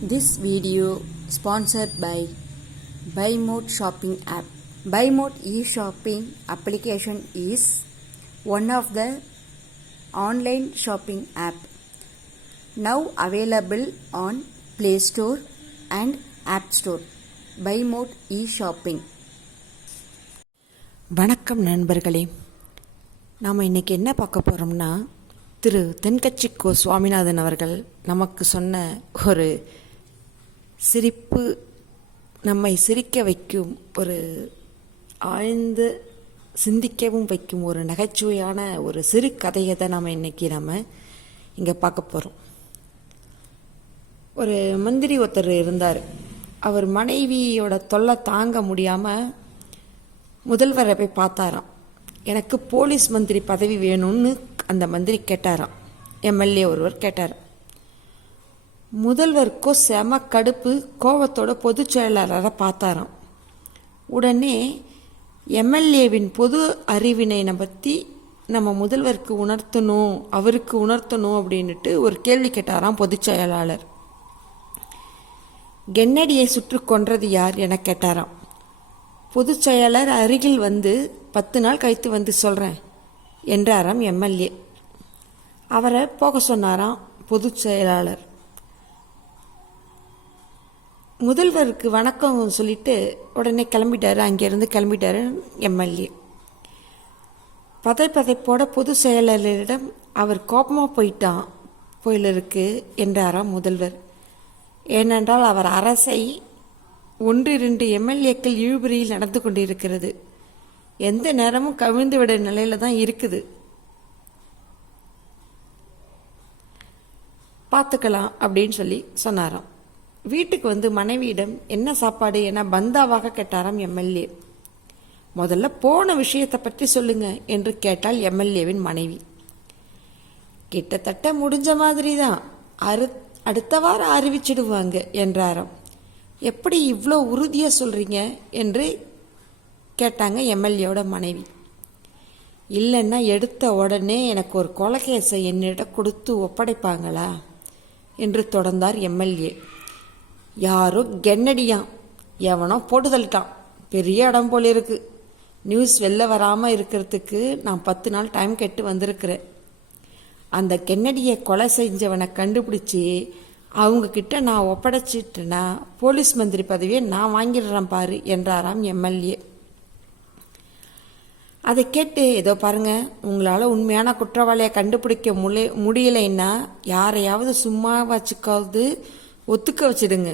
This video sponsored by BuyMode shopping app. BuyMode e-shopping application is one of the online shopping app now available on Play Store and App Store. BuyMode e-shopping. வணக்கம் நண்பர்களே, நாம் இன்றைக்கி என்ன பார்க்க போகிறோம்னா, திரு தென்கட்சி கோ சுவாமிநாதன் அவர்கள் நமக்கு சொன்ன ஒரு சிரிப்பு, நம்மை சிரிக்க வைக்கும், ஒரு ஆழ்ந்து சிந்திக்கவும் வைக்கும் ஒரு நகைச்சுவையான ஒரு சிறு கதையை தான் நாம் இங்கே பார்க்க போகிறோம். ஒரு மந்திரி ஒருத்தர் இருந்தார். அவர் மனைவியோட தொல்லை தாங்க முடியாமல் முதல்வரை போய் பார்த்தாராம். எனக்கு போலீஸ் மந்திரி பதவி வேணும்னு அந்த மந்திரி கேட்டாராம். எம்எல்ஏ ஒருவர் கேட்டார். முதல்வருக்கோ செம கடுப்பு, கோபத்தோட பொதுச் செயலாளரை பார்த்தாராம். உடனே எம்எல்ஏவின் பொது அறிவினை பற்றி நம்ம முதல்வருக்கு உணர்த்தணும், அவருக்கு உணர்த்தணும் அப்படின்ட்டு ஒரு கேள்வி கேட்டாராம் பொதுச் செயலாளர். கென்னடியை சுற்றி கொன்றது யார் என கேட்டாராம். பொதுச் செயலர் அருகில் வந்து 10 நாள் கழித்து வந்து சொல்கிறேன் என்றாராம் எம்எல்ஏ. அவரை போக சொன்னாராம் பொதுச் செயலாளர். முதல்வருக்கு வணக்கம் சொல்லிட்டு உடனே கிளம்பிட்டாரு. அங்கேருந்து கிளம்பிட்டாரு எம்எல்ஏ. பதைப்பதைப்போட பொதுச் செயலாளரிடம் அவர் கோபமாக போயிலிருக்கு என்றாராம் முதல்வர். ஏனென்றால் அவர் அரசை 1-2 எம்எல்ஏக்கள் இழுபறியில் நடந்து கொண்டிருக்கிறது. எந்த நேரமும் கவிழ்ந்துவிட நிலையில தான் இருக்குது. பார்த்துக்கலாம் அப்படின்னு சொல்லி சொன்னாராம். வீட்டுக்கு வந்து மனைவியிடம் என்ன சாப்பாடு என பந்தாவாக கேட்டாராம் எம்எல்ஏ. முதல்ல போன விஷயத்தை பற்றி சொல்லுங்க என்று கேட்டால் எம்எல்ஏவின் மனைவி. கிட்டத்தட்ட முடிஞ்ச மாதிரி தான், அடுத்த வாரம் அறிவிச்சிடுவாங்க என்றாராம். எப்படி இவ்வளோ உறுதியாக சொல்கிறீங்க என்று கேட்டாங்க எம்எல்ஏவோட மனைவி. இல்லைன்னா எடுத்த உடனே எனக்கு ஒரு கொலைகேசை என்னிடம் கொடுத்து ஒப்படைப்பாங்களா என்று தொடர்ந்தார் எம்எல்ஏ. யாரோ கென்னடியான், எவனோ போட்டுதல்ட்டான், பெரிய இடம் போல இருக்கு. நியூஸ் வெளில வராமல் இருக்கிறதுக்கு நான் 10 நாள் டைம் கேட்டு வந்திருக்கிறேன். அந்த கென்னடியை கொலை செஞ்சவனை கண்டுபிடிச்சி அவங்கக்கிட்ட நான் ஒப்படைச்சிட்டேன்னா போலீஸ் மந்திரி பதவியை நான் வாங்கிடுறேன் பாரு என்றாராம் எம்எல்ஏ. அதை கேட்டு, ஏதோ பாருங்க, உங்களால் உண்மையான குற்றவாளியை கண்டுபிடிக்க முடியலைன்னா யாரையாவது சும்மா வச்சுக்காவது ஒத்துக்க வச்சிடுங்க.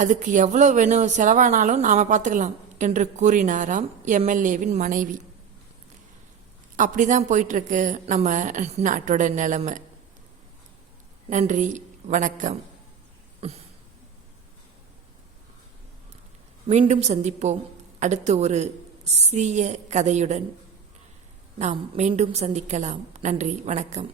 அதுக்கு எவ்வளோ வேணும் செலவானாலும் நாம் பார்த்துக்கலாம் என்று கூறினாராம் எம்எல்ஏவின் மனைவி. அப்படிதான் போயிட்டுருக்கு நம்ம நாட்டோட நிலைமை. நன்றி, வணக்கம். மீண்டும் சந்திப்போம். அடுத்து ஒரு சிறிய கதையுடன் நாம் மீண்டும் சந்திக்கலாம். நன்றி, வணக்கம்.